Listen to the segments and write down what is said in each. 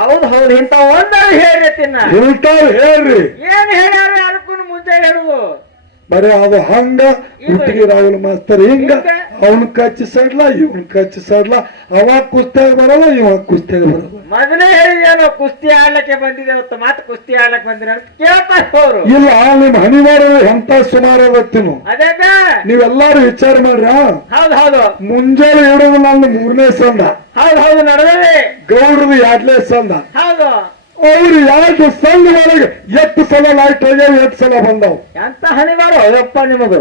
ಹೌದ್ ಹೌದ್ ಇಂತ ಒಂದಾರು ಹೇಳ್ರಿ ಇಂಥವ್ ಹೇಳ್ರಿ ಏನ್ ಹೇಳ್ಯಾರ ಅದಕ್ಕೂ ಮುಂಚೆ ಹೇಳುದು ಬರೀ ಅದು ಹಂಗ ಹುಟ್ಟಿಗೆ ರಾಹುಲ್ ಮಾಸ್ತರ್ ಹಿಂಗ ಅವನ್ ಕಚ್ಚಿ ಸಡ್ಲ ಇವನ್ ಕಚ್ಚಿ ಸಡ್ಲ ಅವಾಗ ಕುಸ್ತಿಯಾಗ ಬರಲ್ಲ ಇವಾಗ ಕುಸ್ತಿಯಾಗ ಬರಲ್ಲ. ಮೊದಲೇ ಹೇಳಿದೇನು ಕುಸ್ತಿ ಆಡ್ಲಕ್ಕೆ ಬಂದಿದ್ದೇವತ್ತ ಮತ್ ಕುಸ್ತಿ ಆಡ್ಲಕ್ ಬಂದಿನ ಅಂತ ಕೇಳ್ತಾರೆ ಅವ್ರು. ಇಲ್ಲ ನಿಮ್ ಹನಿವಾರ ಎಂತ ಸುಮಾರು ಆಗತ್ತಿನು ಅದೇಕ ನೀವೆಲ್ಲಾರು ವಿಚಾರ ಮಾಡ್ರ. ಹೌದ್ ಹೌದು ಮುಂಜಾನೆ ಇಡೋದು ನನ್ನ 3ನೇ ಸಂದ. ಹೌದ್ ಹೌದು ನಡೆದವಿ ಗೌಡ್ರದು 2ನೇ ಸಂದ. ಹೌದು ಅವ್ರು 2 ಸಂಘ ಒಳಗೆ 8 ಸಲ ಲೈಟ್ ಹೋಗ್ಯಾವ 8 ಸಲ ಬಂದವು. ಎಂತ ಹಣಿವಾರು ಅಯ್ಯಪ್ಪ ನಿಮದು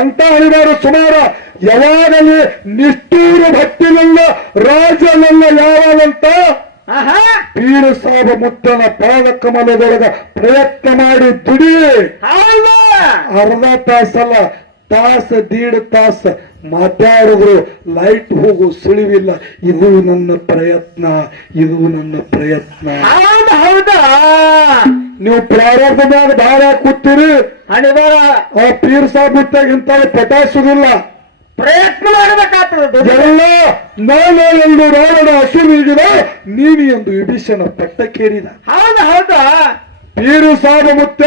ಎಂತ ಹಣಿವಾರು ಸುಮಾರು ಯಾವಾಗಲೇ ನಿಷ್ಠೂರ ಭಕ್ತಿನಲ್ಲ ರಾಜನಲ್ಲ ಯಾವಾಗಂತ ಪೀರ ಸಾಬ ಮುತ್ತನ ಪಾದ ಕಮಲದೊಳಗ ಪ್ರಯತ್ನ ಮಾಡಿ ದುಡಿ ಅರ್ಧ ತಾಸಲ್ಲ ತಾಸ 1.5 ತಾಸ ಮಾತಾಡಿದ್ರು ಲೈಟ್ ಹೋಗು ಸುಳಿವಿಲ್ಲ. ಇದು ನನ್ನ ಪ್ರಯತ್ನ ಇದು ನನ್ನ ಪ್ರಯತ್ನ. ಹೌದಾ ನೀವು ಪ್ರಾರಂಭ ಮ್ಯಾಗ ದಾರ ಕೂತೀರಿ ಹಣಿವಾರ ಆ ಪೀರ್ ಸಾಬ್ ಬಿಟ್ಟಾಗ ಇಂತ ಪಟಾಯಿಸುದಿಲ್ಲ. ಪ್ರಯತ್ನ ಮಾಡಬೇಕಾಗ್ತದೆ ಎಲ್ಲ ನಾನು ಎಂದು ರಾವಣ ಹಸುವಿಗಿದ ನೀನು ಎಂದು ವಿಭೀಷಣ ಪಟ್ಟಕ್ಕೇರಿದ. ಹೌದಾ ಪೀರು ಸಾಬ ಮುತ್ತ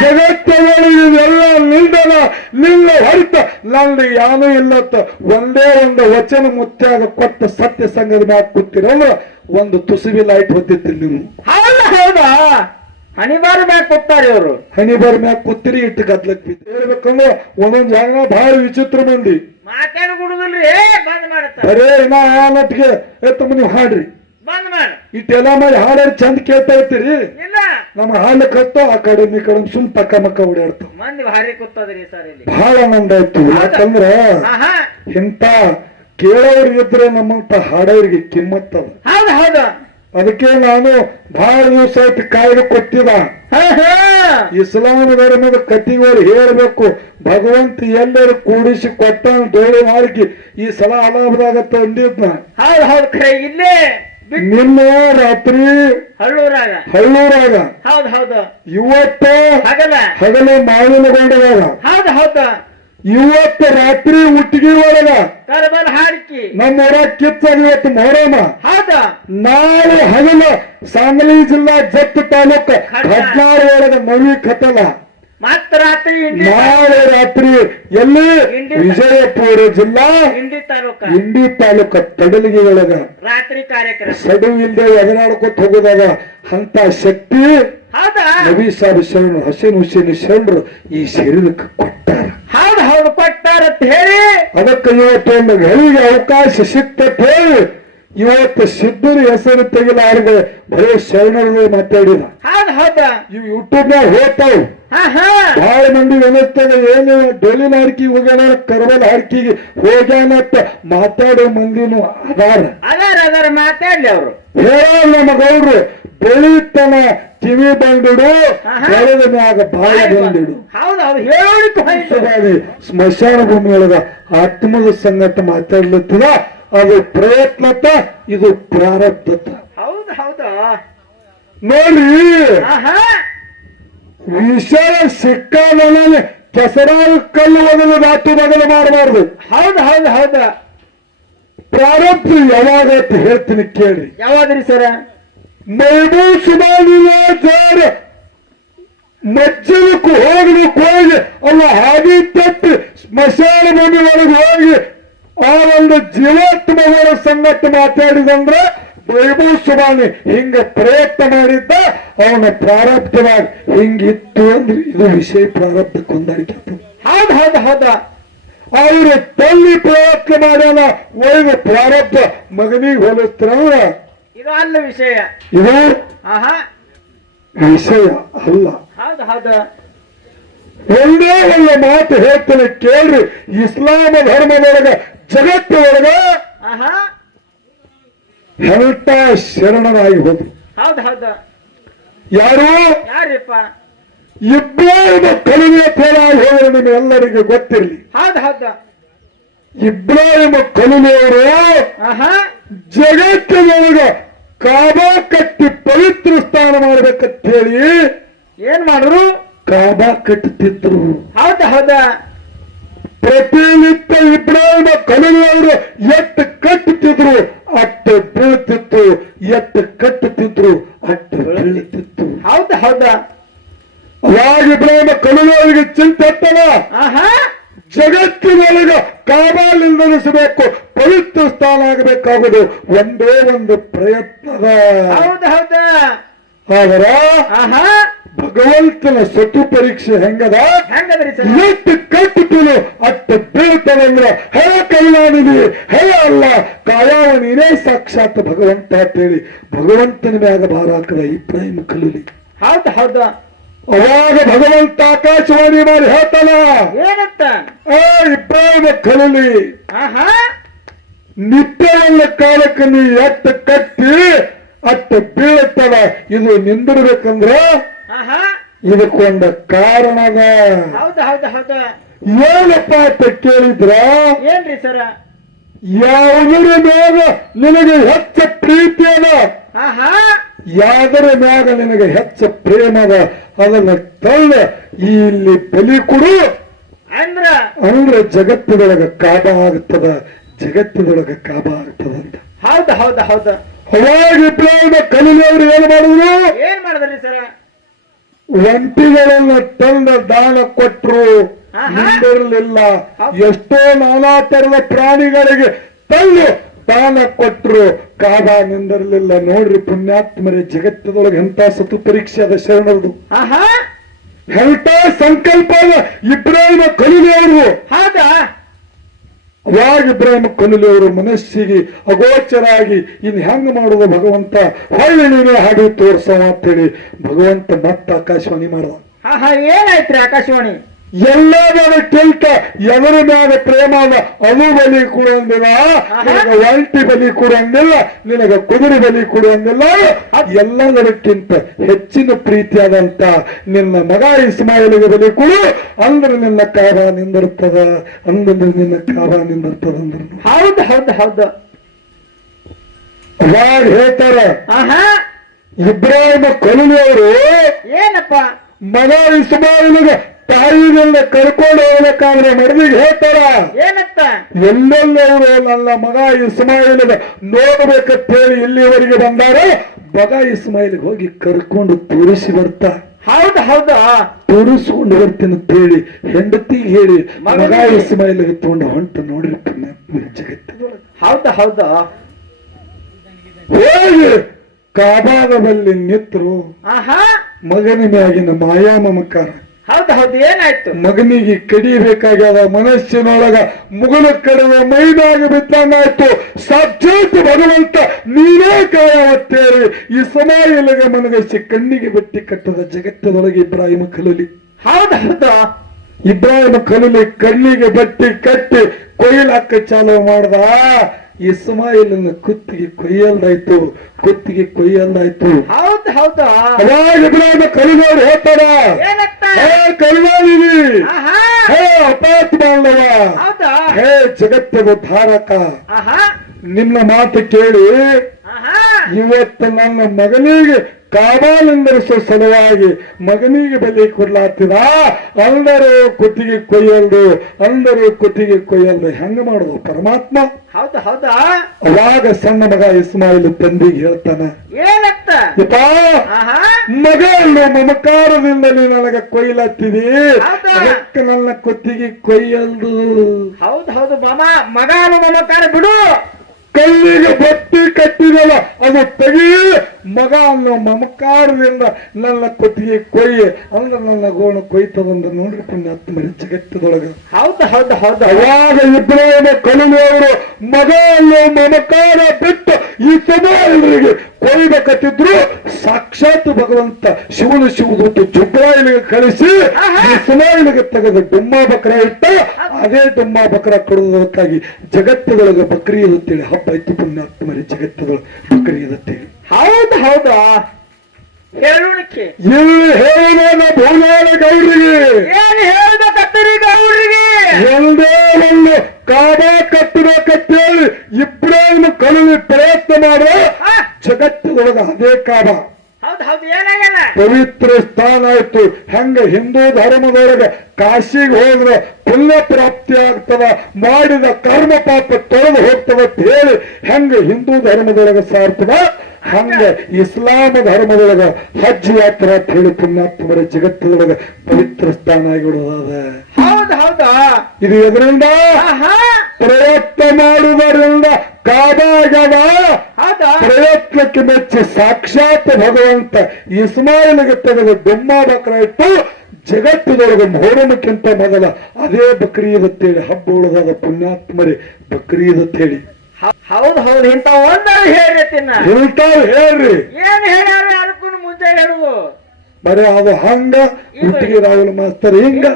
ಜಗತ್ತಲ್ಲಿ ಎಲ್ಲ ನಿಲ್ದನ ನಿಲ್ಲ ಹೊರತ ನನ್ನ ಯಾನು ಇಲ್ಲತ್ತ ಒಂದೇ ಒಂದು ವಚನ ಮುತ್ಯಾಗ ಕೊಟ್ಟ ಸತ್ಯ ಸಂಘದ ಮ್ಯಾಗ ಕೂತಿರಲ್ಲ ಒಂದು ತುಸುವಿ ಲೈಟ್ ಹೊತ್ತಿತ್ತು ನೀವು. ಹೌದಾ ಹಣಿಬಾರ ಮ್ಯಾಗ ಕೂತಾರೆ ಇವರು ಹಣಿಬಾರ ಮ್ಯಾಗ ಕೂತಿರಿ ಇಟ್ಟು ಗದ್ಲಕ್ ಬಿದ್ದು ಹೇಳ್ಬೇಕಂದ್ರೆ ಒಂದೊಂದ್ ಜಾಗ ಬಹಳ ವಿಚಿತ್ರ ಮಂದಿ ಮಾತಾಡಿ ಕೊಡುದಿಲ್ರಿ ಬಂದ್ ಮಾಡುತ್ತಾರೆ ಬರೇ ಇನ್ನ ನಟ್ಗೆ ಎತ್ತಮ್ಮ ನೀವು ಹಾಡ್ರಿ ಬಂದ್ ಮಾಡಿ ಇಟ್ಟೆಲ್ಲ ಮಾಡಿ ಹಾಡಾಡಿ ಚಂದ ಕೇಳ್ತಾ ಇರ್ತೀರಿ. ಇಲ್ಲ ನಮ್ಮ ಹಾಲು ಕತ್ತೋ ಆ ಕಡೆ ಈ ಕಡೆ ಸುಮ್ ಪಕ್ಕ ಮಕ್ಕ ಓಡಾಡ್ತು ಮಂದಿ ಭಾರಿ ಕೂತದ್ರಿ ಸರ್ ಇಲ್ಲಿ ಬಹಳ ಆನಂದ ಆಯ್ತು. ಯಾಕಂದ್ರ ಇಂತ ಕೇಳೋರು ಇದ್ರೆ ನಮ್ಮಂತ ಹಾಡೋರಿಗೆ ಕಿಮ್ಮತ್ತದ. ಹೌದು ಅದಕ್ಕೆ ನಾನು ಬಹಳ ದಿವಸ ಆಯ್ತು ಕಾಯ್ದೆ ಕೊಟ್ಟಿದ ಇಸ್ಲಾಂ ಧರ್ಮದ ಕತಿಗಳು ಹೇಳ್ಬೇಕು ಭಗವಂತ ಎಲ್ಲರೂ ಕೂಡಿಸಿ ಕೊಟ್ಟ ಡೋಳಿ ಹಾಕಿ ಈ ಸಲ ಅಲಾಭದಾಗತ್ತ ಅಂದಿದ್ನ. ಹೌದು ಖರೆ ಇಲ್ಲೇ ನಿನ್ನ ರಾತ್ರಿ ಹಳ್ಳೂರಾಗ ಹೌದು ಇವತ್ತ ಹಗಲ ಮಾವಿನಗೊಂಡದಾಗ ಹೌದು ಇವತ್ತು ರಾತ್ರಿ ಹುಟ್ಟಿಗೆ ಒಳಗ ಕರಬಲ್ ಹಾಡ್ಕಿ ನಮ್ಮೂರ ಕಿತ್ತದ ಇವತ್ತು ಮೊಹರಮ. ಹೌದಾ ನಾಳೆ ಹಗಲು ಸಾಂಗ್ಲಿ ಜಿಲ್ಲಾ ಜತ್ ತಾಲೂಕ 16 ಒಳಗ ನವಿ ಕತಲ ಮತ್ತ ರಾತ್ರಿ ನಾಳೆ ರಾತ್ರಿ ಎಲ್ಲಿ ವಿಜಯಪುರ ಜಿಲ್ಲಾ ಇಂಡಿ ತಾಲೂಕ ತಡಲಿಗೆ ಒಳಗ ರಾತ್ರಿ ಕಾರ್ಯಕ್ರಮ ಸಡು ಇಲ್ಲದೆ ಎಗನಾಡ್ಕೊತ ಹೋಗೋದಾಗ ಅಂತ ಶಕ್ತಿ ನಬಿ ಸಾಬ್ ಶರಣರು ಹಸೀನ್ ಹುಸೇನ್ ಶರಣರು ಈ ಶರೀರಕ್ಕೆ ಕೊಟ್ಟಾರ. ಹೌದು ಕೊಟ್ಟಾರ ಅಂತ ಹೇಳಿ ಅದಕ್ಕೆ ಇವತ್ತು ಒಂದು ಗಳಿಗೆ ಅವಕಾಶ ಸಿಕ್ತತ್ ಹೇಳಿ ಇವತ್ತು ಸಿದ್ಧರ ಹೆಸರು ತೆಗಿಲಾರ್ದೆ ಬರೀ ಶರಣರು ಮಾತಾಡಿದ. ಇವು ಯೂಟ್ಯೂಬ್ನಾಗ ಹೋಗ್ತಾವ್ ಬಹಳ ಮಂದಿ ಅನಿಸ್ತದೆ ಏನು ಡೊಲಿನ ಹಾಡ್ಕಿ ಹೋಗ್ಯಾನ ಕರ್ಬಲ್ ಹಾಡ್ಕಿಗೆ ಹೋಗ್ಯಾನತ್ತ ಮಾತಾಡೋ ಮಂದಿನೂ ಅದಾರ ಮಾತಾಡ್ಲಿ ಅವರು ಹೇಳ ನಮ್ಮ ಗೌಡ್ರು ಬೆಳೀತನ ಕಿವಿ ಬಂದಿಡು ಬೆಳೆದ ಮ್ಯಾಗ ಬಾಳ ಬಂದಿಡು. ಸ್ಮಶಾನ ಭೂಮಿ ಒಳಗ ಆತ್ಮದ ಸಂಗಟ ಮಾತಾಡ್ಲತ್ತದ ಅದು ಪ್ರಯತ್ನತ ಇದು ಪ್ರಾರಬ್ಧತ. ನೋಡ್ರಿ ವಿಷಯ ಸಿಕ್ಕಾದ ಕೆಸರಾದ ಕಲ್ಲು ಒದಲು ದಾಟು ಬದಲು ಮಾಡಬಾರ್ದು. ಹೌದು ಪ್ರಾರಬ್ಧ ಯಾವಾಗ ಅಂತ ಹೇಳ್ತೀನಿ ಕೇಳ್ರಿ. ಯಾವಾದ್ರಿ ಸರ ಮೈಬೂ ಸುಮಾರ ಮಜ್ಜನಕ್ಕೂ ಹೋಗ್ಲಿಕ್ಕೆ ಹೋಗಿ ಅಲ್ಲ ಹಾಗೆ ತಪ್ಪಿ ಸ್ಮಶಾನ ಭೂಮಿ ಒಳಗೆ ಹೋಗಿ ಆ ಒಂದು ಜೀವಾತ್ಮಗಳ ಸಂಗಟ ಮಾತಾಡಿದಂದ್ರೆ ವೈಭವ ಸುಮಾನಿ ಹಿಂಗ ಪ್ರಯತ್ನ ಮಾಡಿದ್ದ ಅವನ ಪ್ರಾರಬ್ಧವಾಗಿ ಹಿಂಗಿತ್ತು ಅಂದ್ರೆ ಇದು ವಿಷಯ ಪ್ರಾರಬ್ಧಕ್ಕೆ ಹೊಂದಾಣಿಕೆ. ಹೌದು ಅವ್ರು ತಲ್ಲಿ ಪ್ರಯತ್ನ ಮಾಡ್ಯಾನ ಒಯ್ದು ಪ್ರಾರಬ್ಧ ಮಗನಿಗೆ ಹೋಲಿಸ್ತಾರ. ಇದು ಅಲ್ಲ ವಿಷಯ ಇದು ವಿಷಯ ಅಲ್ಲ. ಹೌದು ಒಂದೇ ಒಂದು ಮಾತು ಹೇಳ್ತೇನೆ ಕೇಳ್ರಿ. ಇಸ್ಲಾಮ ಧರ್ಮದೊಳಗ ಜಗತ್ತೊಳಗ ಹೆಲ್ಟ ಶರಣರಾಗಿ ಹೋದ್ರು. ಹೌದು ಯಾರಿಪ್ಪ ಇಬ್ರಾಹಿಮ ಕಲುವೆ ಫೇರಾಗಿ ಹೋದ್ರೆ ನಿಮ್ಗೆಲ್ಲರಿಗೂ ಗೊತ್ತಿರಲಿ. ಹೌದು ಇಬ್ರಾಹಿಮ ಕಲುವೆಯವರು ಜಗತ್ತಿನೊಳಗ ಕಾಬಾ ಕಟ್ಟಿ ಪವಿತ್ರ ಸ್ಥಾನ ಮಾಡ್ಬೇಕಂತ ಹೇಳಿ ಏನ್ ಮಾಡಿದ್ರು ಕಾಬಾ ಕಟ್ಟುತ್ತಿದ್ರು. ಹೌದಾ ಪ್ರತಿನಿತ್ಯ ಇಬ್ರಾಹಿಮ ಕಲಲಿ ಅವರು ಎಟ್ಟು ಕಟ್ಟುತ್ತಿದ್ರು ಅಟ್ಟು ಬೀಳ್ತಿತ್ತು, ಎಟ್ಟು ಕಟ್ಟುತ್ತಿದ್ರು ಅಟ್ಟು ಬೀಳ್ತಿತ್ತು. ಹೌದಾ ಹೌದಾ. ಅವಾಗ ಇಬ್ರಾಹಿಮ ಕಲಲಿ ಅವರಿಗೆ ಚಿಂತೆ ಇತ್ತಲ್ಲ, ಆಹಾ ಜಗತ್ತಿನೊಳಗ ಕಾಬಾ ನಿಲ್ಲಿಸಬೇಕು, ಪವಿತ್ರ ಸ್ಥಾನ ಆಗಬೇಕಾಗುವುದು ಒಂದೇ ಒಂದು ಪ್ರಯತ್ನದ. ಹೌದಾ ಹೌದಾ. ಆದ್ರ ಆಹಾ ಭಗವಂತನ ಸತು ಪರೀಕ್ಷೆ ಹೆಂಗದ, ಹೆಂಗದ್ರಿ ಸರ್? ಎಷ್ಟು ಕಟ್ಟುತ್ತಲು ಅಟ್ಟು ಬೀಳ್ತದಂದ್ರ ಹೇ ಕಲ್ಯಾಣಿನಿ, ಹೇ ಅಲ್ಲ ಕಾಯಾವ ನೀನೇ ಸಾಕ್ಷಾತ್ ಭಗವಂತ ಅಂತೇಳಿ ಭಗವಂತನ ಮ್ಯಾಗ ಭಾರ ಹಾಕದ ಇಬ್ರಾಹಿಂ ಕಲಲಿ. ಹೌದಾ ಹೌದಾ. ಅವಾಗ ಭಗವಂತ ಆಕಾಶವಾಣಿ ಮಾಡಿ ಹೇಳ್ತಾನ, ಏನಂತ? ಇಬ್ರಾಹಿಮ ಕಲಲಿ, ಆಹಾ ನಿತ್ಯವನ್ನ ಕಾಲಕ್ಕೆ ನೀ ಎಟ್ಟು ಕಟ್ಟಿ ಅಟ್ಟು ಬೀಳುತ್ತದ, ಇದು ನಿಂದಿರ್ಬೇಕಂದ್ರ ಆಹಾ ಇದಕ್ಕೊಂದ ಕಾರಣದ. ಹೌದಾ ಹೌದಾ ಹೌದಾ. ಏನಪ್ಪ ಅಂತ ಕೇಳಿದ್ರ, ಏನ್ರಿ ಸರ? ಯಾವುದರ ಮ್ಯಾಗ ನಿನಗೆ ಹೆಚ್ಚ ಪ್ರೀತಿ ಅದ, ಆಹಾ ಯಾವ್ದರ ಮ್ಯಾಗ ನಿನಗೆ ಹೆಚ್ಚ ಪ್ರೇಮ ಅದ ಅದನ್ನ ತಳ್ಳ ಇಲ್ಲಿ ಬಲಿ ಕೊಡು ಅಂದ್ರ ಅಂದ್ರೆ ಜಗತ್ತಿನೊಳಗ ಕಾಬ ಆಗ್ತದ, ಜಗತ್ತಿನೊಳಗ ಕಾಬ ಆಗ್ತದ ಅಂತ. ಹೌದಾ ಹೌದಾ ಹೌದಾ. ಅವಾಗ ಇಬ್ರಾಹಿಮ ಕಲಲಿ ಅವರು ಏನ್ ಮಾಡಿದ್ರು, ಏನ್ ಮಾಡಿದ್ರಿ ಸರ? ಒಂಟಿಗಳನ್ನ ತಂದ ದಾನ ಕೊಟ್ರು, ಆಹಾ. ನಿಂದಿರಲಿಲ್ಲ. ಎಷ್ಟೋ ನಾನಾ ತರದ ಪ್ರಾಣಿಗಳಿಗೆ ತಂದು ದಾನ ಕೊಟ್ರು, ಕಾಬಾ ನಿಂದಿರಲಿಲ್ಲ. ನೋಡ್ರಿ ಪುಣ್ಯಾತ್ಮರೇ, ಜಗತ್ತದೊಳಗೆ ಎಂತ ಸತು ಪರೀಕ್ಷೆ ಅದ ಶರಣರದು, ಆಹಾ ಎಂತ ಸಂಕಲ್ಪ ಅದ ಇಬ್ರಾಹಿಮ ಕಲಲಿ ಅವರು. ಹೌದಾ. ಅವಾಗ ಇಬ್ರಾಹಿಮ ಕಲಲಿ ಅವರು ಮನಸ್ಸಿಗೆ ಅಗೋಚರಾಗಿ ಇನ್ ಹೆಂಗ್ ಮಾಡುದು ಭಗವಂತ, ಹೊಳ್ಳಿ ನೀನೇ ಹಾಡಿ ತೋರ್ಸವ ಅಂತೇಳಿ ಭಗವಂತ ಮತ್ತ ಆಕಾಶವಾಣಿ ಮಾಡ್ದ. ಆಹಾ ಏನಾಯ್ತ್ರಿ ಆಕಾಶವಾಣಿ? ಎಲ್ಲದರ ಕೆಲ್ತ ಎದರ ಮ್ಯಾಗ ಪ್ರೇಮ ಅದ ಅದು ಬಲಿ ಕೊಡುವಂದಿಲ್ಲ, ನಿನಗ ಒಂಟಿ ಬಲಿ ಕೊಡುವಂದಿಲ್ಲ, ನಿನಗ ಕುದುರೆ ಬಲಿ ಕೊಡುವಂದಿಲ್ಲ. ಎಲ್ಲದಕ್ಕಿಂತ ಹೆಚ್ಚಿನ ಪ್ರೀತಿಯಾದಂತ ನಿನ್ನ ಮಗ ಇಸ್ಮಾಯಿಲಿಗೆ ಬಲಿ ಕೊಡು ಅಂದ್ರೆ ನಿನ್ನ ಕಾಬ ನಿಂದಿರ್ತದ, ಅಂದ್ರೆ ನಿನ್ನ ಕಾಬ ನಿಂದಿರ್ತದ ಅಂದ್ರು. ಹೌದು ಹೌದು ಹೌದು. ಅವಾಗ ಹೇಳ್ತಾರ ಆಹಾ ಇಬ್ರಾಹಿಮ ಕಲಲಿ ಅವರು, ಏನಪ್ಪ? ಮಗ ಇಸ್ಮಾಯಿಲಿಗೆ ತಾಯಿನೆಲ್ಲ ಕರ್ಕೊಂಡು ಹೋಗ್ಬೇಕಾದ್ರೆ ಮಡದಿಗೆ ಹೇಳ್ತಾರ, ಏನಂತ? ಎಲ್ಲೆಲ್ಲವರು ನನ್ನ ಮಗ ಇಸ್ಮಾಯಿಲಿಗೆ ನೋಡ್ಬೇಕಂತ ಹೇಳಿ ಇಲ್ಲಿವರೆಗೆ ಬಂದಾರ, ಮಗ ಇಸ್ಮಾಯಿಲಿಗೆ ಹೋಗಿ ಕರ್ಕೊಂಡು ತೋರಿಸಿ ಬರ್ತಾ. ಹೌದು ಹೌದು. ತೋರಿಸ್ಕೊಂಡು ಬರ್ತೀನಿ ಅಂತ ಹೇಳಿ ಹೆಂಡತಿಗೆ ಹೇಳಿ ಮಗ ಇಸ್ಮಾಯಿಲಿಗೆ ತಗೊಂಡು ಹೊಂಟ. ನೋಡ್ರಿ ಜಗತ್ತಿನೊಳಗೆ ಹೌದಾ ಹೌದಾ. ಹೋಗಿ ಕಾಬಾದಲ್ಲಿ ನಿತ್ರು, ಆಹಾ ಮಗನ ಮ್ಯಾಗಿನ ಮಾಯಾ ಮಮಕಾರ. ಹೌದು ಹೌದು. ಏನಾಯ್ತು? ಮಗನಿಗೆ ಕಡಿಬೇಕಾಗ್ಯದ, ಮನಸ್ಸಿನೊಳಗ ಮುಗಲ ಕಡೆದ ಮೈದಾಗ ಬಿದ್ದಂಗಾಯ್ತು. ಸಾಕ್ಷಾತ್ ಭಗವಂತ ನೀನೇ ಕಾಯವತ್ತೇರಿ ಈ ಸಮಯಲ್ಲಿಗೆ ಮನಗಸಿ ಕಣ್ಣಿಗೆ ಬಟ್ಟಿ ಕಟ್ಟದ ಜಗತ್ತದೊಳಗೆ ಇಬ್ರಾಹಿಮ ಕಲಲಿ. ಹೌದು ಹೌದು. ಇಬ್ರಾಹಿಮ ಕಲಲಿ ಕಣ್ಣಿಗೆ ಬಟ್ಟಿ ಕಟ್ಟಿ ಕೊಯ್ಲಾಕ ಚಾಲು ಮಾಡ್ದ. ಇಸ್ಮಾಯಿಲನ ಕುತ್ತಿಗೆ ಕೊಯ್ಯಲ್ದಾಯ್ತು, ಕುತ್ತಿಗೆ ಕೊಯ್ಯಲ್ದಾಯ್ತು. ಹೌದು ಹೌದು. ಅವಾಗ ಇಬ್ರಾಹಿಮ ಕಲಲಿ ಅವ್ರು ಹೇಳ್ತಾರ, ಏನಂತ? ಹೇ ಕಲ್ಯಾಣಿನಿ, ಆಹಾ ಹೇ ಅಪಾತ್ ಬಾಂಧವ, ಹೌದಾ. ಹೇ ಜಗತ್ತಿನ ಧಾರಕ, ಆಹಾ ನಿನ್ನ ಮಾತು ಕೇಳಿ ಆಹಾ ಇವತ್ತು ನನ್ನ ಮಗನಿಗೆ ಕಾಬಾಲಿಂದರಿಸೋ ಸಲುವಾಗಿ ಮಗನಿಗೆ ಬಲಿ ಕೊಡ್ಲಾತಿದ. ಅಂದರು ಕುತ್ತಿಗೆ ಕೊಯ್ಯಲ್ದು, ಅಂದರು ಕುತ್ತಿಗೆ ಕೊಯ್ಯಲ್ದು. ಹೆಂಗ ಮಾಡುದು ಪರಮಾತ್ಮ? ಹೌದಾ ಹೌದಾ. ಅವಾಗ ಸಣ್ಣ ಮಗ ಇಸ್ಮಾಯಿಲ್ ತಂದಿಗೆ ಹೇಳ್ತಾನ, ಏನಂತ? ಯಪ್ಪ ಆಹಾ ಮಗನ್ನು ಮಮಕಾರದಿಂದ ನನಗ ಕೊಯ್ಲತ್ತಿದಿ, ಹೌದಾ. ಅದಕ್ಕೆ ನನ್ನ ಕುತ್ತಿಗೆ ಕೊಯ್ಯಲ್ದು. ಹೌದು ಹೌದು ಮಾಮ, ಮಗನು ಮಮಕಾರ ಬಿಡು. ಕಲ್ಲಿಗೆ ಬಟ್ಟಿ ಕಟ್ಟಿದಲ್ಲ ಅದು ತೆಗಿ, ಮಗ ಅನ್ನೋ ಮಮಕಾರದಿಂದ ನನ್ನ ಕುತ್ತಿಗೆ ಕೊಯ್ಯಿ ಅಂದ್ರೆ ನನ್ನ ಗೋಣ ಕೊಯ್ತದಂದ. ನೋಡ್ರಿ ಪುಣ್ಯಾತ್ಮರಿ ಜಗತ್ತದೊಳಗ. ಹೌದು ಹೌದು ಹೌದು. ಅವಾಗ ಇಬ್ರಾಹಿಮ ಕಲಲಿ ಅವರು ಮಗ ಅನ್ನೋ ಮಮಕಾರ ಬಿಟ್ಟು ಈ ಸಮಯರಿಗೆ ಕೊಯ್ಬೇಕತ್ತಿದ್ರು. ಸಾಕ್ಷಾತ್ ಭಗವಂತ ಶಿವನು ಶಿವದೊಟ್ಟು ಜುಬ್ರಾಯಿಲಿಗೆ ಕಳಿಸಿ ಈ ಸಮಯಗಳಿಗೆ ತೆಗೆದು ಡುಮ್ಮಾ ಬಕ್ರ ಇಟ್ಟ. ಅದೇ ಡುಮ್ಮಾ ಬಕ್ರ ಕೊಡುವುದಕ್ಕಾಗಿ ಜಗತ್ತದೊಳಗೆ ಬಕ್ರಿ ಇರುತ್ತೇಳಿ ಹಬ್ಬ ಇತ್ತು. ಪುಣ್ಯಾತ್ಮರಿ ಜಗತ್ತದೊಳಗೆ ಬಕ್ರಿ ಇರುತ್ತೇಳಿ. ಹೌದು ಹೌದಾ. ಹೇಳುಣಿಕೆ ಇಲ್ಲಿ ಹೇಳೋಣ ಭೂನಾಳ ಗೌರಿಗೆ ಏನ್ ಹೇಳ್ಬೇಕತ್ತೀರೀಗ ಅವ್ರಿಗೆ? ಒಂದೇ ಒಂದು ಕಾಬಾ ಕಟ್ಟಬೇಕಂತೇಳಿ ಇಬ್ರಾಹಿಮ ಕಲಲಿ ಪ್ರಯತ್ನ ಮಾಡೋ ಜಗತ್ತದೊಳಗ ಅದೇ ಕಾಬಾ. ಹೌದು ಹೌದು. ಹೌದು ಏನಾಗ್ಯದ ಪವಿತ್ರ ಸ್ಥಾನ ಆಯ್ತು. ಹೆಂಗ ಹಿಂದೂ ಧರ್ಮದೊಳಗ ಕಾಶಿಗೆ ಹೋದ್ರ ಪುಣ್ಯ ಪ್ರಾಪ್ತಿ ಆಗ್ತದ, ಮಾಡಿದ ಕರ್ಮ ಪಾಪ ತೊಳೆದು ಹೋಗ್ತದ ಅಂತ ಹೇಳಿ ಹೆಂಗ ಹಿಂದೂ ಧರ್ಮದೊಳಗ ಸಾರ್ತದ, ಹಂಗ ಇಸ್ಲಾಂ ಧರ್ಮದೊಳಗ ಹಜ್ ಯಾತ್ರಾ ಅಂತ ಹೇಳಿ ಪುಣ್ಯಾತ್ಮರ ಜಗತ್ತದೊಳಗ ಪವಿತ್ರ ಸ್ಥಾನ ಆಗಿಬಿಡೋದ. ಹೌದು ಹೌದು ಇದು ಎದರಿಂದ ಪ್ರಯತ್ನ ಮಾಡುವುದರಿಂದ ಕಾದಾಗದ ಪ್ರಯತ್ನಕ್ಕೆ ಮೆಚ್ಚಿ ಸಾಕ್ಷಾತ್ ಭಗವಂತ ಇಸ್ಮಾಯಿಲ್ಗೆ ತೆಗೆದ ದುಮ್ಮ ಬಕ್ರ ಇಟ್ಟು ಜಗತ್ತದೊಳಗೆ ಮೊಹರಮಕ್ಕಿಂತ ಮೊದಲ ಅದೇ ಬಕ್ರೀದ್ ಅಂತೇಳಿ ಹಬ್ಬ ಉಳಿದಾದ ಪುಣ್ಯಾತ್ಮರಿ ಬಕ್ರೀದ್ ಅಂತ ಹೇಳಿ. ಹೌದು ಹೌದು ಇಂತ ಒಂದಾರು ಹೇಳ್ರಿ ಹೇಳ್ತಾವ್ ಹೇಳ್ರಿ. ಏನ್ ಹೇಳ್ಯಾರ ಅದಕ್ಕೂ ಮುಂಚೆ ಹೇಳುದು ಬರೀ ಅದು ಹಂಗ ಹುಟ್ಟಿಗೆ ರಾಹುಲ್ ಮಾಸ್ತರ್ ಹಿಂಗ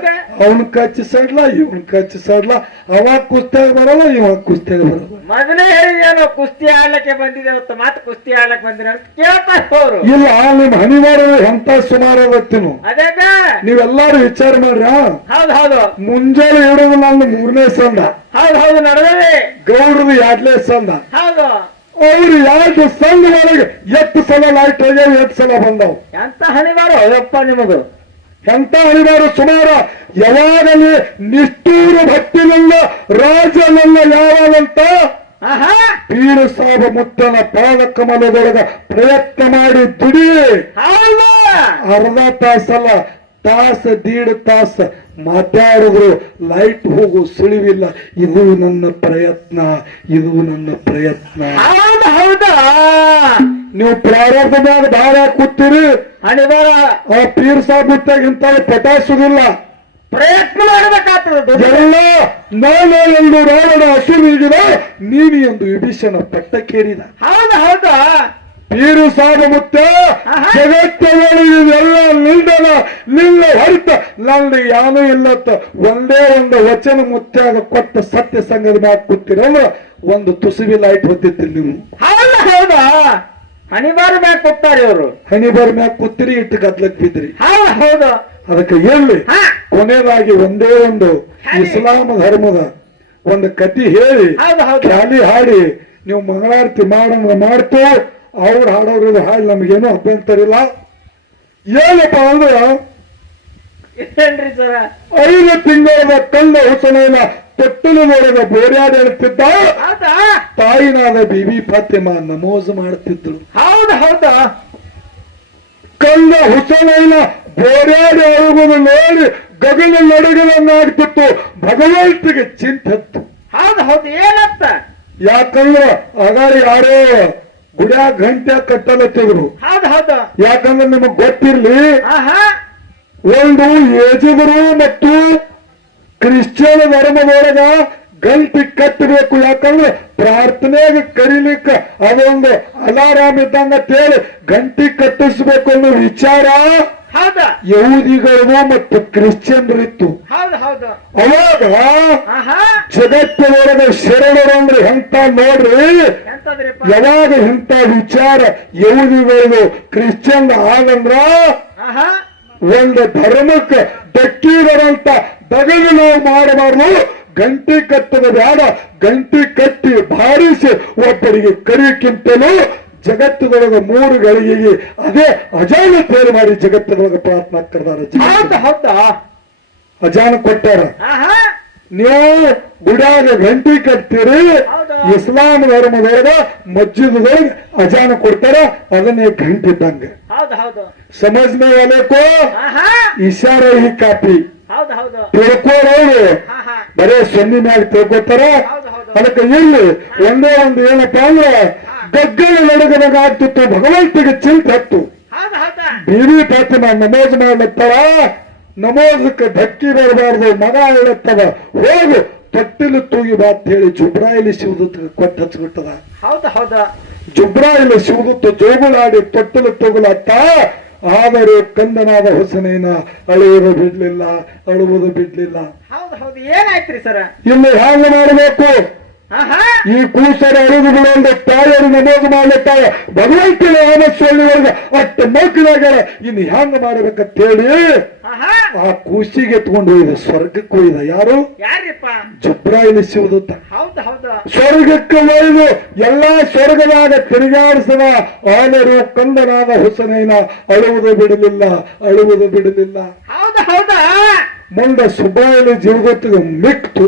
ಅವನ್ ಕಚ್ಚಿ ಸಡ್ಲ ಇವನ್ ಕಚ್ಚಿ ಸಡ್ಲ, ಅವಾಗ ಕುಸ್ತಿಯಾಗ ಬರಲ್ಲ ಇವಾಗ ಕುಸ್ತಿಯಾಗ ಬರಲ್ಲ. ಮೊದಲೇ ಹೇಳಿದೇನು ಕುಸ್ತಿ ಆಡ್ಲಕ್ಕೆ ಬಂದಿದ್ದೇವತ್ತ ಮತ್ತೆ ಕುಸ್ತಿ ಆಡ್ಲಕ್ ಬಂದಿನ ಕೇಳ್ತಾರೆ ಅವರು. ಇಲ್ಲ ನಿಮ್ ಹನಿವಾರ ಎಂತ ಸುಮಾರು ಅವತ್ತಿನ ಅದೇಗ ನೀವೆಲ್ಲಾರು ವಿಚಾರ ಮಾಡ್ರ. ಹೌದು ಹೌದು ಮುಂಜಾನೆ ಇಡೋದು ನಾನು 3ನೇ ಸಂದ, ಹೌದು ಹೌದು ನಡೆದವೆ ಗೌಡ್ರದು 2ನೇ ಸಂದ. ಹೌದು ಅವ್ರು 2 ಸಂಘ ಒಳಗೆ 8 ಸಲ ಲೈಟ್ ಹೋಗ್ಯಾವ, 8 ಸಲ ಬಂದವು. ಎಂತ ಹಣಿವಾರು ಯಪ್ಪ ನಿಮದು, ಎಂತ ಹಣಿವಾರು ಸುಮಾರು. ಯಾವಾಗಲೇ ನಿಷ್ಠೂರ ಭಕ್ತಿನಿಂದ ರಾಜನನ್ನ ಯಾವಾಗಂತ ಪೀರ ಸಾಬ ಮುತ್ತನ ಪಾದ ಕಮಲದೊಳಗ ಪ್ರಯತ್ನ ಮಾಡಿ ದುಡಿ ಅರ್ಧ ತಾಸಲ್ಲ ತಾಸ 1.5 ತಾಸ ಮಾತಾಡಿದ್ರು ಲೈಟ್ ಹೋಗು ಸುಳಿವಿಲ್ಲ. ಇದು ನನ್ನ ಪ್ರಯತ್ನ, ಇದು ನನ್ನ ಪ್ರಯತ್ನ. ಹೌದು ಹೌದಾ ನೀವು ಪ್ರಾರಂಭದಾಗ ದಾರ ಕೂತೀರಿ, ಹಣಿವಾರ ಆ ಪೀರ್ ಸಾಬ್ ಮುತ್ತಾಗ ಇಂಥ ಪಟಾಯಿಸುದಿಲ್ಲ, ಪ್ರಯತ್ನ ಮಾಡಬೇಕಾಗ್ತದೆ. ಎಲ್ಲ ನಾನು ಎಂದು ರಾವಣ ಹಸುವಿಗಿದ ನೀನು ಎಂದು ವಿಭೀಷಣ ಪಟ್ಟಕ್ಕೇರಿದ. ಹೌದು ಹೌದಾ ಪೀರು ಸಾಬ ಮುತ್ತ ಜಗತ್ತೊಳಗೆ ಎಲ್ಲ ನಿಲ್ದನ ನಿಲ್ಲ ಹೊರತ ನನ್ನ ಯಾನೂ ಇಲ್ಲತ್ತ ಒಂದೇ ಒಂದು ವಚನ ಮುತ್ಯಾಗ ಕೊಟ್ಟ ಸತ್ಯ ಸಂಘದ ಮ್ಯಾಗ ಕೂತಿರಲ್ಲ ಒಂದು ತುಸುವಿ ಲೈಟ್ ಹೊತ್ತಿತ್ತಿಲ್ಲ ನೀವು. ಹೌದಾ ಹೌದಾ ಹಣಿಬಾರ ಮ್ಯಾಗ ಕೊಡ್ತಾರೆ ಅವರು, ಹಣಿಬಾರ ಮ್ಯಾಗ ಕೂತಿರಿ ಇಟ್ಟು ಗದ್ಲಕ್ ಬಿದ್ರಿ. ಹೌದು ಹೌದು ಅದಕ್ಕೆ ಎಲ್ಲಿ ಕೊನೆಯದಾಗಿ ಒಂದೇ ಒಂದು ಇಸ್ಲಾಂ ಧರ್ಮದ ಒಂದು ಕತಿ ಹೇಳಿ ಖ್ಯಾಲಿ ಹಾಡಿ ನೀವು ಮಂಗಳಾರತಿ ಮಾಡಂದ್ರೆ ಮಾಡ್ತು, ಅವ್ರು ಹಾಡೋರು ಹಾಡಿ ನಮಗೇನು ಅಭ್ಯಂತರ ಇಲ್ಲ. ಏನಪ್ಪ ಅಂದ್ರ ಏನ್ರಿ ಸರ 5 ತಿಂಗಳ ಕಂದ ಹುಸನೇನ ತೊಟ್ಟಲದೊಳಗ ಬೋರ್ಯಾಡಿ ಹೇಳ್ತಿದ್ದ, ತಾಯಿನಾದ ಬಿಬಿ ಫಾತಿಮಾ ನಮೋಜ್ ಮಾಡ್ತಿದ್ರು. ಹೌದು ಹೌದಾ ಕಂದ ಹುಸನೇನ ಬೋರ್ಯಾಡಿ ಅಳುವುದು ನೋಡಿ ಗಗನ ನಡುಗಲನ್ನಾಗ್ತಿತ್ತು, ಭಗವಂತಿಗೆ ಚಿಂತೆತ್ತು. ಹೌದು ಹೌದು ಏನತ್ತ ಯಾಕಂದ್ರ ಅಗಾರಿ ಯಾರೋ ಗುಡ್ಯಾಗ ಗಂಟೆ ಕಟ್ಟಲತ್ತಿದ್ರು. ಹೌದು ಹೌದು ಯಾಕಂದ್ರೆ ನಿಮಗ್ ಗೊತ್ತಿರ್ಲಿ, ಒಂದು ಯೇಜುಗರು ಮತ್ತು ಕ್ರಿಶ್ಚಿಯನ್ ಧರ್ಮದೊಳಗ ಗಂಟಿ ಕಟ್ಟಬೇಕು. ಯಾಕಂದ್ರೆ ಪ್ರಾರ್ಥನೆಗೆ ಕರೀಲಿಕ್ಕ ಅದೊಂದು ಅಲಾರಾಮ್ ಇದ್ದಂಗ ಹೇಳಿ ಗಂಟಿ ಕಟ್ಟಿಸ್ಬೇಕು ಅನ್ನೋ ವಿಚಾರ ಯಹೂದಿಗಳಿಗೂ ಮತ್ತು ಕ್ರಿಶ್ಚಿಯನ್ರಿತ್ತು. ಅವಾಗ ಜಗತ್ತಿನೊಳಗೆ ಶರಣರಂದ್ರೆ ಎಂತ ನೋಡ್ರಿ, ಯಾವಾಗ ಇಂಥ ವಿಚಾರ ಯಹೂದಿಗಳಿಗೂ ಕ್ರಿಶ್ಚಿಯನ್ ಆಗಂದ್ರ ಒಂದು ಧರ್ಮಕ್ಕೆ ಧಕ್ಕಿದರಂತ ದಗಲು ನಾವು ಮಾಡಬಾರ್ದು, ಗಂಟಿ ಕಟ್ಟದ ಬ್ಯಾಡ, ಗಂಟಿ ಕಟ್ಟಿ ಬಾರಿಸಿ ಒಬ್ಬರಿಗೆ ಕರಿಯಕ್ಕಿಂತಲೂ ಜಗತ್ತದೊಳಗ 3 ಗಳಿಗೆಗೆ ಅದೇ ಅಜಾನ ತೇರು ಮಾಡಿ ಜಗತ್ತದೊಳಗ ಪ್ರಾರ್ಥನಾ ಕರ್ದಾರ. ಅಜಾನ ಕೊಟ್ಟಾರ. ನೀವು ಗುಡ್ಯಾಗ ಗಂಟಿ ಕಟ್ತೀರಿ, ಇಸ್ಲಾಂ ಧರ್ಮದೊಳಗ ಮಸ್ಜಿದೊಳಗ ಅಜಾನ ಕೊಡ್ತಾರ, ಅದನ್ನೇ ಗಂಟಿದ್ದಂಗ. ಸಮಜ್ ಮೇ ವಾಲೇಕೋ ಇಶಾರ ಹಿ ಕಾಪಿ ತಿಳ್ಕೋರವ್ರು ಬರೇ ಸೊನ್ನಿ ಮ್ಯಾಗ ತಿಳ್ಕೊತಾರ. ಅದಕ್ಕೆ ಇಲ್ಲಿ ಒಂದೇ ಒಂದು ಏನಪ್ಪಾ ಅಂದ್ರೆ ಗಗ್ಗಲ ನಡುಗದಾಗ ಆಗ್ತಿತ್ತು, ಭಗವಂತಿಗೆ ಚಿಂತೆ ಹತ್ತು. ಬೀಬಿ ಫಾತಿಮಾ ನಮೋಜ್ ಮಾಡ್ಲತ್ತಾರ, ನಮೋಜಕ್ಕೆ ಧಕ್ಕಿ ಬರಬಾರ್ದು, ಮಗ ಹೇಳತ್ತವ ಹೋಗು ತೊಟ್ಟಿಲು ತೂಗಿ ಬಾ ಅಂತ ಹೇಳಿ ಜುಬ್ರಾಯಿಲಿ ಶಿವದೂತ ಕೊಟ್ಟು ಹಚ್ಬಿಟ್ಟದ. ಜುಬ್ರಾಯಿಲಿ ಶಿವದೂತ ಜೋಗುಳಾಡಿ ತೊಟ್ಟಿಲು ತೂಗುಲತ್ತ. ಆದರೆ ಕಂದನಾದ ಹುಸನೇನ ಅಳುವುದು ಬಿಡ್ಲಿಲ್ಲ, ಅಳುವುದು ಬಿಡ್ಲಿಲ್ಲ. ಏನಾಯ್ತ್ರಿ ಸರ? ಇಲ್ಲಿ ಹ್ಯಾಂಗ ಮಾಡಬೇಕು? ಈ ಕೂಸರ ಅಳುಗುಗಳು ತಾಯಿಯರು ನಮೋದು ಮಾಡ್ಲಿಟ್ಟಾಗ ಭಗವಂತನ ರಾಮಸ್ವಾಮಿಯವ್ರಿಗೆ ಅಟ್ಟ ಮಕ್ಕಳಾಗ್ಯಾರ ಇನ್ನು ಹೆಂಗ ಮಾಡ್ಬೇಕಂತ ಹೇಳಿ ಆ ಕೂಸಿಗೆ ಎತ್ಕೊಂಡು ಹೋಯ್ದ ಸ್ವರ್ಗಕ್ಕೆ ಹೋಯ್ದ. ಯಾರು? ಜಬ್ರಾಯಿಲ್ ಶಿವದೂತ. ಸ್ವರ್ಗಕ್ಕೆ ಒಯ್ದು ಎಲ್ಲಾ ಸ್ವರ್ಗದಾಗ ತಿರುಗಾಡಿಸದ ಆದರೂ ಕಂದನಾದ ಹುಸನೈನ ಅಳುವುದು ಬಿಡಲಿಲ್ಲ, ಅಳುವುದು ಬಿಡಲಿಲ್ಲ. ಮುಂದೆ ಸುಬ್ಬಾಯಿಲಿ ಜೀವಗೊತ್ತಿಗೆ ಮಿಕ್ತು.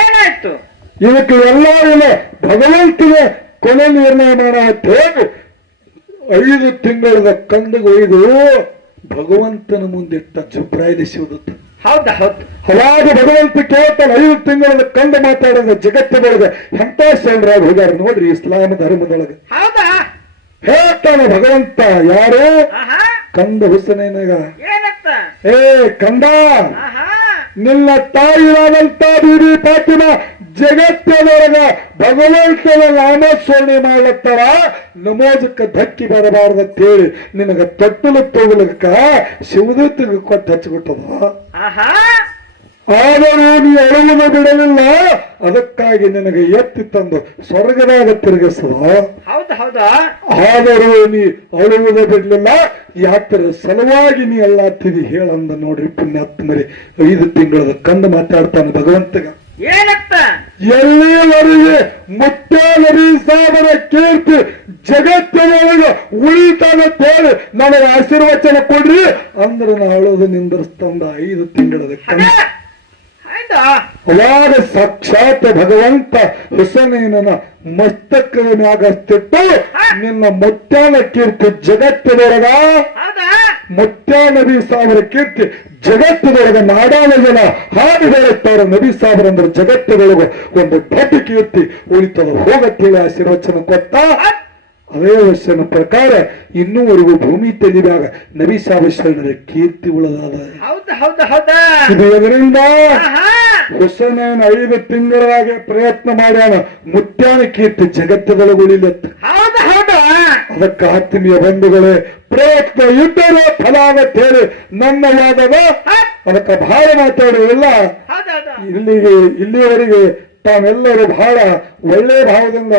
ಏನಾಯ್ತು? ಇವತ್ತು ಎಲ್ಲ ಇಲ್ಲ ಭಗವಂತನ ಕೊನೆ ನಿರ್ಣಯ ಮಾಡತ್ತೆ. 5 ತಿಂಗಳ ಕಂದಿಗೆ ಒಯ್ದು ಭಗವಂತನ ಮುಂದಿಟ್ಟ ಜಬ್ರಾಯಿಲಿ ಶಿವದೂತ. ಅವಾಗ ಭಗವಂತ ಕೇಳ್ತಾನೆ 5 ತಿಂಗಳ ಕಂಡು ಮಾತಾಡಿದ ಜಗತ್ತಿನೊಳಗೆ ಎಂತ ಶರಣರಾಗಿ ಹೋಗ್ಯಾರ ನೋಡ್ರಿ ಇಸ್ಲಾಂ ಧರ್ಮದೊಳಗೆ. ಹೇಳ್ತಾನೆ ಭಗವಂತ. ಯಾರು? ಕಂದ ಹುಸನೇನಾಗ ಏ ಕಂದ, ನಿನ್ನ ತಾಯಿಯಾದಂತ ಬೀಬಿ ಫಾತಿಮಾ ಜಗತ್ತಿನೊಳಗ ಭಗವಂತನ ನಾಮಸ್ಮರಣೆ ಮಾಡ್ಲತ್ತಾರ, ನಮೋಜಕ್ಕೆ ಧಕ್ಕಿ ಬರಬಾರ್ದಂತೇಳಿ ನಿನಗ ತೊಟ್ಟಲು ತೋಗಲಕ್ಕ ಶಿವದೂತಿಗೆ ಕೊಟ್ಟು ಹಚ್ಚಿಬಿಟ್ಟದ. ಆದರೂ ನೀ ಅಳುವುದು ಬಿಡಲಿಲ್ಲ, ಅದಕ್ಕಾಗಿ ನಿನಗೆ ಎತ್ತಿ ತಂದು ಸ್ವರ್ಗದಾಗ ತಿರುಗಿಸದ. ಆದರೂ ನೀ ಅಳುವುದು ಬಿಡಲಿಲ್ಲ, ಯಾತರ ಸಲುವಾಗಿ ನೀ ಅಳ್ಳಾತಿದಿ ಹೇಳಂದ. ನೋಡ್ರಿ ಪುಣ್ಯಾತ್ಮರಿ, 5 ತಿಂಗಳದ ಕಂಡು ಮಾತಾಡ್ತಾನೆ ಭಗವಂತಗ. ಎಲ್ಲಿವರೆಗೆ ಮುತ್ತಾಲರಿ ಸಾವಿರ ಕೀರ್ತಿ ಜಗತ್ತಿನೊಳಗೆ ಉಳಿತಾನಂತ ಹೇಳಿ ನನಗೆ ಆಶೀರ್ವಚನ ಕೊಡ್ರಿ ಅಂದ್ರೆ ನಾ ಅಳೋದು ನಿಂದಿಸ್ತಂದ. 5 ತಿಂಗಳದ ಕಂಡು ಅವಾಗ ಸಾಕ್ಷಾತ್ ಭಗವಂತ ಹುಸನೇನನ ಮಸ್ತಕದ ಮ್ಯಾಗಸ್ತಿಟ್ಟು ನಿನ್ನ ಮುತ್ಯಾನ ಕೀರ್ತಿ ಜಗತ್ತಿನೊಳಗ, ಮುತ್ಯಾ ನಬಿ ಸಾವಿರ ಕೀರ್ತಿ ಜಗತ್ತಿನೊಳಗ ನಾಡಾದ ಜನ ಹಾಡು ಹೇಳುತ್ತಾರೆ. ನಬಿ ಸಾವಿರ ಅಂದ್ರೆ ಜಗತ್ತಿನೊಳಗ ಒಂದು ದೊಡ್ಡ ಕೀರ್ತಿ ಉಳಿತದ ಹೋಗತ್ತೇಳಿ ಆಶೀರ್ವಚನ ಕೊಟ್ಟ. ಅದೇ ವರ್ಷನ ಪ್ರಕಾರ ಇನ್ನೂವರೆಗೂ ಭೂಮಿ ತೆಲಿದಾಗ ನಬಿ ಸಾಬ ಶರಣರ ಕೀರ್ತಿ ಉಳದಾದ. ಇದು ಎದರಿಂದ ಹುಸೇನ್ 5 ತಿಂಗಳಾಗೆ ಪ್ರಯತ್ನ ಮಾಡ್ಯಾನ ಮುತ್ಯಾನ ಕೀರ್ತಿ ಜಗತ್ತದೊಳಗೆ ಉಳಿಲತ್ತ. ಅದಕ್ಕೆ ಆತ್ಮೀಯ ಬಂಧುಗಳೇ, ಪ್ರಯತ್ನ ಇದ್ದರೆ ಫಲ ಆಗತ್ತ ಹೇಳಿ ನನ್ನ ವಾದದ. ಅದಕ್ಕೆ ಬಹಳ ಮಾತಾಡುವುದಿಲ್ಲ. ಇಲ್ಲಿವರೆಗೆ ತಾವೆಲ್ಲರೂ ಬಹಳ ಒಳ್ಳೆ ಭಾವದಿಂದ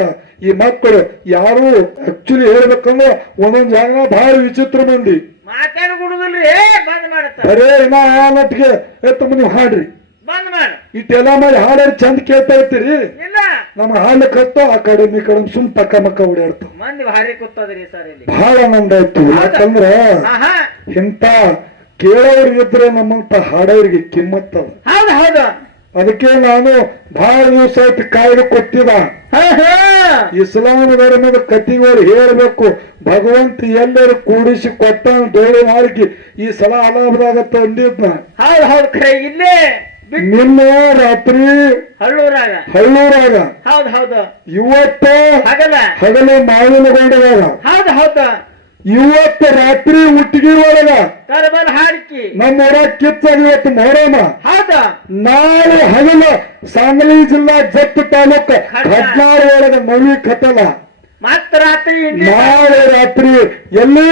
ಈ ಮಕ್ಕಳು ಯಾರು ಆಕ್ಚುಲಿ ಹೇಳ್ಬೇಕಂದ್ರೆ ಒಂದೊಂದ್ ಜಾಗ ಬಹಳ ವಿಚಿತ್ರ ಮಂದಿ ಅರೇ ನಟ್ಗೆ ಎತ್ತ ನೀವು ಹಾಡ್ರಿ ಇಟ್ಟೆಲ್ಲ ಮಾಡಿ ಹಾಡೋರು ಚಂದ ಕೇಳ್ತಾ ಇರ್ತೀರಿ. ನಮ್ಮ ಹಾಡ್ಲಿಕ್ಕೆ ಹತ್ತೋ ಆ ಕಡೆ ಈ ಕಡೆ ಸುಮ್ ಪಕ್ಕ ಮಕ್ಕ ಓಡಾಡ್ತಾವ. ಬಹಳ ಆನಂದ ಆಯ್ತು. ಯಾಕಂದ್ರ ಇಂತ ಕೇಳೋರಿಗಿದ್ರೆ ನಮ್ಮಂತ ಹಾಡೋರಿಗೆ ಕಿಮ್ಮತ್ತದ. ಅದಕ್ಕೆ ನಾನು ಬಹಳ ದಿವಸ ಆಯ್ತು ಕಾಯ್ದೆ ಕೊಟ್ಟಿದ. ಇಸ್ಲಾಂ ಧರ್ಮದ ಕಥೆಗಳು ಹೇಳ್ಬೇಕು. ಭಗವಂತ ಎಲ್ಲರೂ ಕೂಡಿಸಿ ಕೊಟ್ಟ ಡೋಳಿ ಹಾಕಿ ಈ ಸಲ ಅಲಾಭದಾಗ ತಂದಿದ್ನ. ಇಲ್ಲೇ ನಿನ್ನೆ ರಾತ್ರಿ ಹಳ್ಳೂರಾಗ ಇವತ್ತು ಹಗಲು ಮಾವಿನಗೊಂಡದಾಗ ಇವತ್ತು ರಾತ್ರಿ ಉಟ್ಟಿಗೆ ಒಳಗ ನಮ್ಮ ಊರ ಕಿತ್ತಾಗ ಇವತ್ತು ಮೊಹರಮ. ನಾಳೆ ಹಗಲು ಸಾಂಗ್ಲಿ ಜಿಲ್ಲಾ ಜತ್ ತಾಲೂಕ್ 16 ಒಳಗ ನವಿ ಕತ್ತಲ. ನಾಳೆ ರಾತ್ರಿ ಎಲ್ಲಿ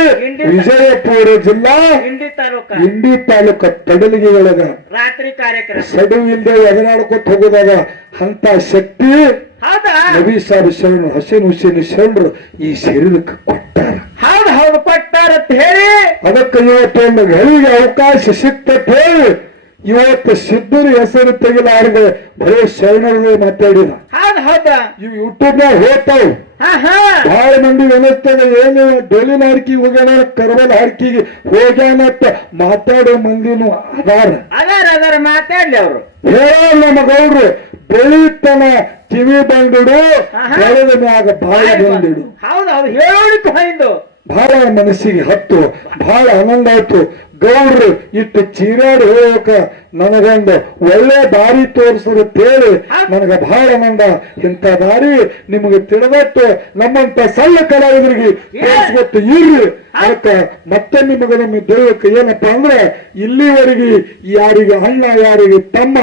ವಿಜಯಪುರ ಜಿಲ್ಲಾ ಇಂಡಿ ತಾಲೂಕ ತಡಲಿಗೆ ಒಳಗ ರಾತ್ರಿ ಕಾರ್ಯಕ್ರಮ ಸಡು ಇಲ್ಲದೆ ಎದನಾಡ್ಕೊತ ಹೋಗೋದಾಗ ಅಂತ ಶಕ್ತಿ ನಬಿ ಸಾಬ್ ಶರಣರು ಹಸೀನ್ ಹುಸೇನ್ ಶರಣರು ಈ ಶರೀರಕ್ಕೆ ಕೊಟ್ಟಾರ. ಕೊಟ್ಟಾರ ಅಂತ ಹೇಳಿ ಅದಕ್ಕೆ ಇವತ್ತು ಒಂದು ಗಳಿಗೆ ಅವಕಾಶ ಸಿಕ್ತ ಹೇಳಿ ಇವತ್ತು ಸಿದ್ಧರ ಹೆಸರು ತೆಗಿಲಾರ್ದೆ ಬರೀ ಶರಣರೇ ಮಾತಾಡಿದ. ಇವು ಯೂಟ್ಯೂಬ್ನಾಗ ಹೋಗ್ತಾವ. ಬಹಳ ಮಂದಿ ಅನಿಸ್ತದೆ ಏನು ಡೊಲಿನ ಹರ್ಕಿ ಹೋಗ್ಯಾನ ಕರ್ಬಲ್ ಹರ್ಕಿಗೆ ಹೋಗ್ಯಾನತ್ತ ಮಾತಾಡೋ ಮಂದಿನೂ ಅದಾರ ಮಾತಾಡ್ಲಿ ಅವರು. ಹೇಳ ನಮ್ಮ ಗೌಡ್ರು ಬೆಳೀತನ ಕಿವಿ ಬಂದಿಡು ಬೆಳೆದ ಮ್ಯಾಗ ಬಾಯಿ ಬಂದಿಡು. ಹೇಳೋದು ಬಹಳ ಮನಸ್ಸಿಗೆ ಹತ್ತು. ಬಹಳ ಆನಂದ ಆಯ್ತು. ಗೌಡ್ರು ಇಟ್ಟು ಚೀರಾಡಿ ಹೋಗಕ ನನಗೊಂದು ಒಳ್ಳೆ ದಾರಿ ತೋರಿಸೋದೇಳಿ ನನಗ ಬಹಳ ಆನಂದ. ಇಂಥ ದಾರಿ ನಿಮಗೆ ತಿಳಿದಟ್ಟು ನಮ್ಮಂತ ಸಣ್ಣ ಕಲಾವಿದರಿಗೆ ತೋರಿಸ್ಕೊಟ್ಟು ಇರ್ರಿ. ಅದಕ್ಕೆ ಮತ್ತೆ ನಿಮಗೆ ನಮ್ಮ ದೈವಕ್ಕೆ ಏನಪ್ಪಾ ಅಂದ್ರೆ ಇಲ್ಲಿವರೆಗೆ ಯಾರಿಗೆ ಅಣ್ಣ, ಯಾರಿಗೆ ತಮ್ಮ,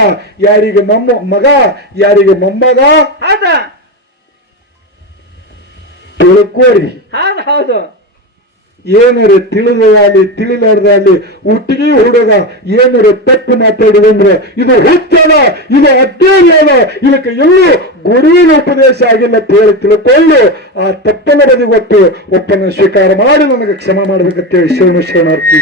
ಯಾರಿಗೆ ಮಗ, ಯಾರಿಗೆ ಮೊಮ್ಮಗ ತಿಳ್ಕೋರಿ. ಏನಾರ ತಿಳಿದಾಲಿ ತಿಳಿಲಾರ್ದಾಲಿ ಹುಟ್ಟಿಗೆ ಹುಡುಗ ಏನಾರ ತಪ್ಪು ಮಾತಾಡಿದಂದ್ರೆ ಇದು ಹುಚ್ಚದ, ಇದು ಅಜ್ಞಾನ, ಇದಕ್ಕೆ ಎಲ್ಲೂ ಗುರುವಿನ ಉಪದೇಶ ಆಗಿಲ್ಲ ಅಂತ ಹೇಳಿ ತಿಳ್ಕೊಂಡು ಆ ತಪ್ಪನ ಬದಿಗೊಟ್ಟು ಒಪ್ಪನ್ನು ಸ್ವೀಕಾರ ಮಾಡಿ ನನಗೆ ಕ್ಷಮ ಮಾಡ್ಬೇಕಂತೇಳಿ ಶರಣಾರ್ಥಿ.